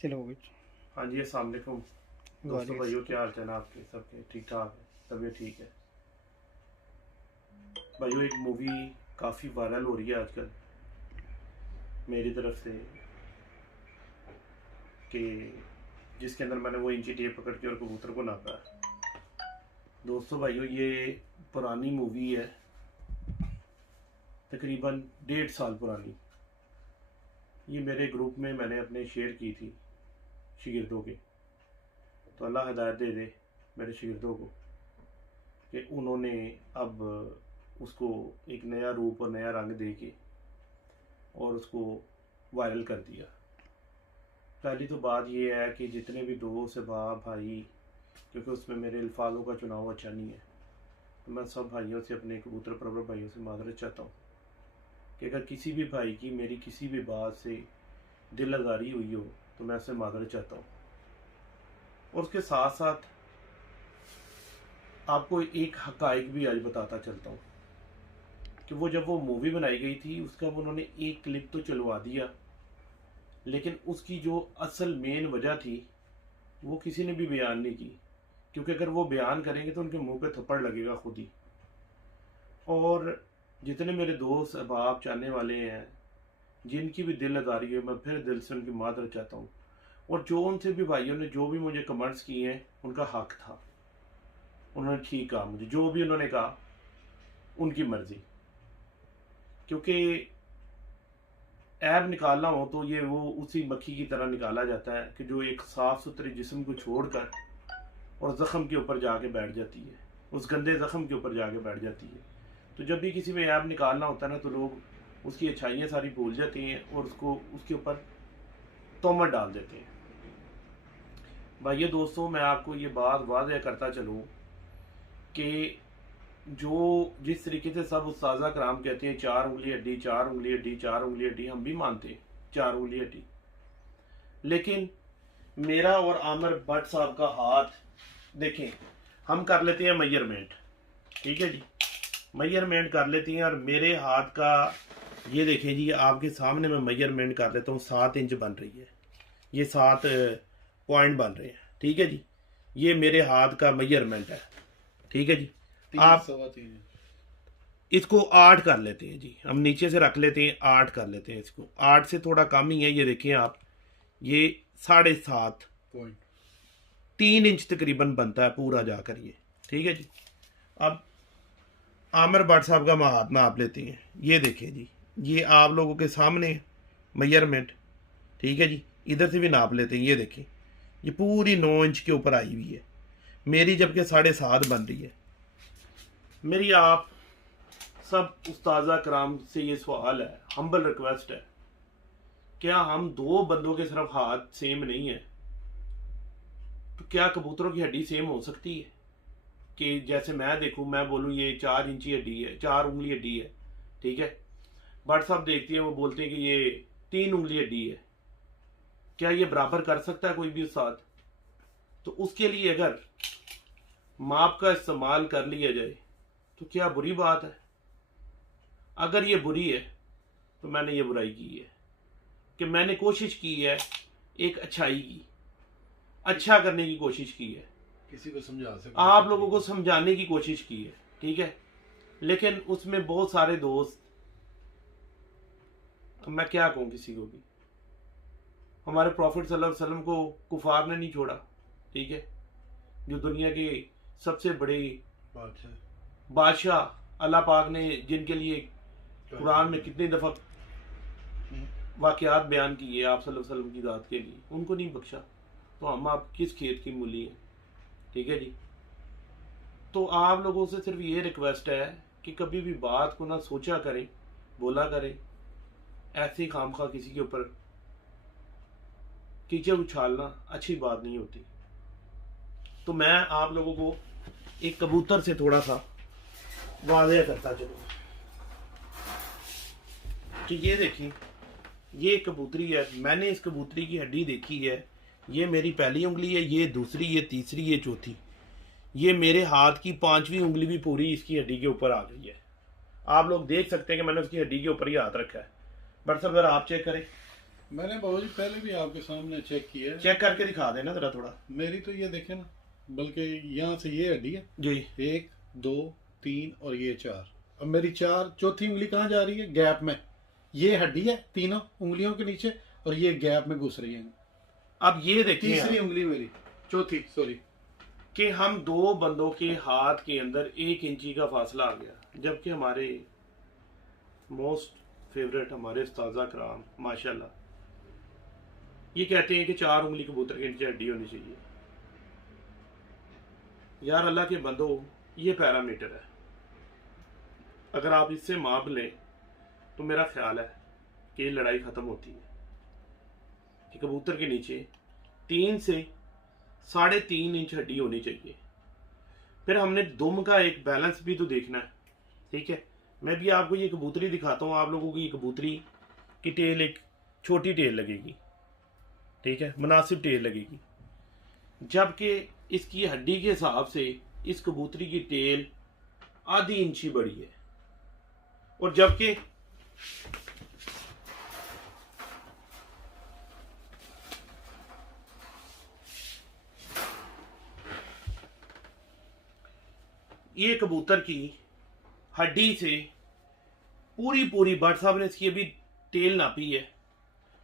चलो वो भी। हाँ जी, अस्सलाम वालेकुम दोस्तों, भाइयों, क्या हाल चाल है आपके? सबके ठीक ठाक है? तबीयत ठीक है? भाइयों, एक मूवी काफ़ी वायरल हो रही है आजकल मेरी तरफ से, कि जिसके अंदर मैंने वो इंची टेप पकड़ के और कबूतर को नापा है। दोस्तों भाइयों, ये पुरानी मूवी है, तकरीबन 1.5 साल पुरानी। ये मेरे ग्रुप में मैंने अपने शेयर की थी शागिर्दों के। तो अल्लाह हिदायत दे दे मेरे शागिर्दों को कि उन्होंने अब उसको एक नया रूप और नया रंग दे के और उसको वायरल कर दिया। पहली तो बात ये है कि जितने भी दोस्त अहबाब भाई, क्योंकि उसमें मेरे अल्फाजों का चुनाव अच्छा नहीं है, तो मैं सब भाइयों से, अपने कबूतर परवर भाइयों से माजरत चाहता हूँ कि अगर किसी भी भाई की मेरी किसी भी बात से दिल आज़ारी हुई हो तो मैं उससे माजरत चाहता हूँ। और उसके साथ साथ आपको एक हकाइक भी आज बताता चलता हूँ कि वो जब वो मूवी बनाई गई थी उसका उन्होंने एक क्लिप तो चलवा दिया, लेकिन उसकी जो असल मेन वजह थी वो किसी ने भी बयान नहीं की, क्योंकि अगर वो बयान करेंगे तो उनके मुंह पे थप्पड़ लगेगा खुद ही। और जितने मेरे दोस्त अहबाब चाहने वाले हैं, जिनकी भी दिल आज़ारी है, मैं फिर दिल से उनकी मादरत चाहता हूँ। और जो उनसे भी भाइयों ने जो भी मुझे कमेंट्स किए हैं, उनका हक था, उन्होंने ठीक कहा, मुझे जो भी उन्होंने कहा उनकी मर्जी। क्योंकि ऐब निकालना हो तो ये वो उसी मक्खी की तरह निकाला जाता है कि जो एक साफ़ सुथरे जिस्म को छोड़कर और ज़ख़म के ऊपर जाके बैठ जाती है, उस गंदे ज़ख़म के ऊपर जाके बैठ जाती है। तो जब भी किसी में ऐब निकालना होता है ना, तो लोग उसकी अच्छाइयाँ सारी भूल जाते हैं और उसको उसके ऊपर तोहमत डाल देते हैं। भाइयों दोस्तों, मैं आपको ये बात वाज़ह करता चलूँ कि जो जिस तरीके से सब उस्ताज़ा कराम कहते हैं 4 उंगली हड्डी, 4 उंगली हड्डी, 4 उंगली हड्डी, हम भी मानते हैं 4 उंगली हड्डी, लेकिन मेरा और आमिर भट्ट साहब का हाथ देखें, हम कर लेते हैं मेजरमेंट, ठीक है जी, मेजरमेंट कर लेते हैं। और मेरे हाथ का ये देखें जी, आपके सामने मैं मेजरमेंट कर लेता हूँ, 7 इंच बन रही है, ये 7 पॉइंट बन रहे हैं, ठीक है जी। ये मेरे हाथ का मेजरमेंट है, ठीक है जी। आप इसको 8 कर लेते हैं जी, हम नीचे से रख लेते हैं, 8 कर लेते हैं इसको, 8 से थोड़ा कम ही है, ये देखिए आप, ये 7.5 पॉइंट 3 इंच तकरीबन बनता है पूरा जाकर ये, ठीक है जी। अब आमिर भट्ट साहब का हाथ नाप लेते हैं, ये देखिए जी, ये आप लोगों के सामने मेजरमेंट, ठीक है जी। इधर से भी नाप लेते हैं, ये देखिए, ये पूरी 9 इंच के ऊपर आई हुई है मेरी, जबकि 7.5 बन रही है मेरी। आप सब उस्ताज़ा कराम से ये सवाल है, हम्बल रिक्वेस्ट है, क्या हम 2 बंदों के सिर्फ हाथ सेम नहीं है, तो क्या कबूतरों की हड्डी सेम हो सकती है? कि जैसे मैं देखूं, मैं बोलूं ये 4 इंची हड्डी है, 4 उंगली हड्डी है, ठीक है, भट्ट साहब देखती हैं, वो बोलते हैं कि ये 3 उंगली हड्डी है, क्या ये बराबर कर सकता है कोई भी उस्ताद? तो उसके लिए अगर माप का इस्तेमाल कर लिया जाए तो क्या बुरी बात है? अगर ये बुरी है तो मैंने ये बुराई की है कि मैंने कोशिश की है एक अच्छाई की, अच्छा करने की कोशिश की है, किसी को समझा सके, आप लोगों को समझाने की कोशिश की है, ठीक है, लेकिन उसमें बहुत सारे दोस्त, मैं क्या कहूँ किसी को भी, हमारे प्रॉफिट सल्लल्लाहु अलैहि वसल्लम को कुफार ने नहीं छोड़ा, ठीक है, जो दुनिया के सबसे बड़े बादशाह अल्लाह पाक ने, जिनके लिए कुरान में कितनी दफ़ा वाक़यात बयान किए आप सल्लल्लाहु अलैहि वसल्लम की ज़ात के लिए, उनको नहीं बख्शा, तो हम आप किस खेत की मूली हैं, ठीक है जी। तो आप लोगों से सिर्फ ये रिक्वेस्ट है कि कभी भी बात को ना सोचा करें, बोला करें, ऐसे खामखा किसी के ऊपर कीचड़ उछालना अच्छी बात नहीं होती। तो मैं आप लोगों को एक कबूतर से थोड़ा सा वाज़ेह करता चलूँ कि ये देखिए, ये कबूतरी है, मैंने इस कबूतरी की हड्डी देखी है, ये मेरी पहली उंगली है, ये दूसरी, ये तीसरी, ये चौथी, ये मेरे हाथ की 5वीं उंगली भी पूरी इसकी हड्डी के ऊपर आ गई है। आप लोग देख सकते हैं कि मैंने उसकी हड्डी के ऊपर ही हाथ रखा है। बट सब अगर आप चेक करें, मैंने बाबूजी पहले भी आपके सामने चेक किया है। चेक करके दिखा देना जरा थोड़ा। मेरी तो ये देखे ना, बल्कि यहाँ से ये हड्डी है जी, 1 2 3 और ये 4, और मेरी चौथी उंगली कहाँ जा रही है? गैप में। ये हड्डी है तीनों उंगलियों के नीचे, और ये गैप में घुस रही है। अब ये देखिए तीसरी उंगली मेरी, चौथी सॉरी, कि हम दो बंदों के हाथ के अंदर 1 इंची का फासला आ गया, जबकि हमारे मोस्ट फेवरेट हमारे उस्ताज़ा कराम माशाल्लाह ये कहते हैं कि 4 उंगली कबूतर के नीचे हड्डी होनी चाहिए। यार अल्लाह के बंदो, ये पैरामीटर है, अगर आप इससे माप लें तो मेरा ख्याल है कि ये लड़ाई ख़त्म होती है कि कबूतर के नीचे 3 से 3.5 इंच हड्डी होनी चाहिए। फिर हमने दुम का एक बैलेंस भी तो देखना है, ठीक है। मैं भी आपको ये कबूतरी दिखाता हूँ, आप लोगों की ये कबूतरी की टेल एक छोटी टेल लगेगी, ठीक है, मुनासिब टेल लगेगी, जबकि इसकी हड्डी के हिसाब से इस कबूतरी की टेल आधी इंच ही बड़ी है, और जबकि ये कबूतर की हड्डी से पूरी भट्ट साहब ने इसकी अभी टेल नापी है,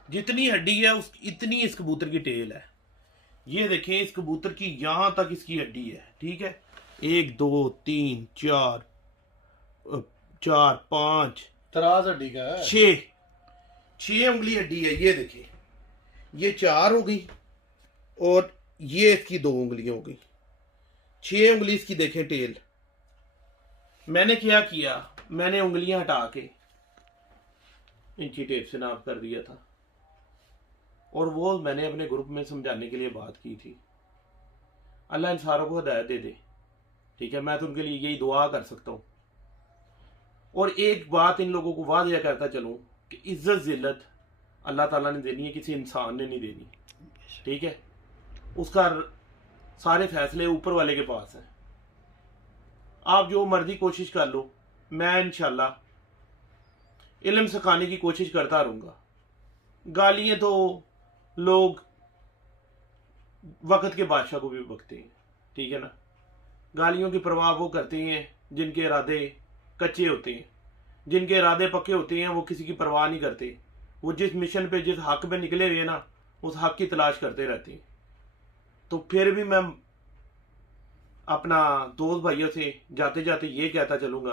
जितनी हड्डी है उस इतनी इस कबूतर की टेल है। ये देखें इस कबूतर की यहां तक इसकी हड्डी है, ठीक है, 1 2 3 4 5 तराज हड्डी का है, 6 उंगली हड्डी है। ये देखें, ये 4 हो गई और ये इसकी 2 उंगलियां हो गई, 6 उंगली इसकी देखें टेल। मैंने क्या किया, मैंने उंगलियां हटा के इंची टेप से नाप कर दिया था, और वो मैंने अपने ग्रुप में समझाने के लिए बात की थी। अल्लाह इन सारों को हिदायत दे दे, ठीक है, मैं तो उनके लिए यही दुआ कर सकता हूँ। और एक बात इन लोगों को वादे करता चलूं कि इज्जत जिल्लत अल्लाह ताला ने देनी है, किसी इंसान ने नहीं देनी, ठीक है, उसका सारे फैसले ऊपर वाले के पास है। आप जो मर्जी कोशिश कर लो, मैं इंशाल्लाह इल्म सिखाने की कोशिश करता रहूंगा। गालियां तो लोग वक्त के बादशाह को भी बकते हैं, ठीक है ना, गालियों की परवाह वो करते हैं जिनके इरादे कच्चे होते हैं, जिनके इरादे पक्के होते हैं वो किसी की परवाह नहीं करते। वो जिस मिशन पे जिस हक में निकले हुए ना, उस हक की तलाश करते रहते हैं। तो फिर भी मैं अपना दोस्त भाइयों से जाते जाते ये कहता चलूंगा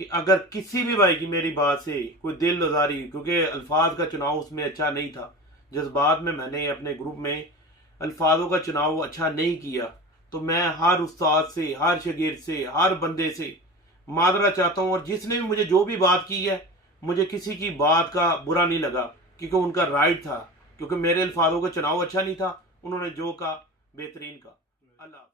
कि अगर किसी भी भाई की मेरी बात से कोई दिल आजारी, क्योंकि अल्फाज का चुनाव उसमें अच्छा नहीं था, जज्बात में मैंने अपने ग्रुप में अल्फाजों का चुनाव अच्छा नहीं किया, तो मैं हर उस्ताद से, हर शगीर से, हर बंदे से मादरा चाहता हूँ। और जिसने भी मुझे जो भी बात की है, मुझे किसी की बात का बुरा नहीं लगा, क्योंकि उनका राइट था, क्योंकि मेरे अल्फाजों का चुनाव अच्छा नहीं था, उन्होंने जो कहा बेहतरीन कहा। अल्लाह।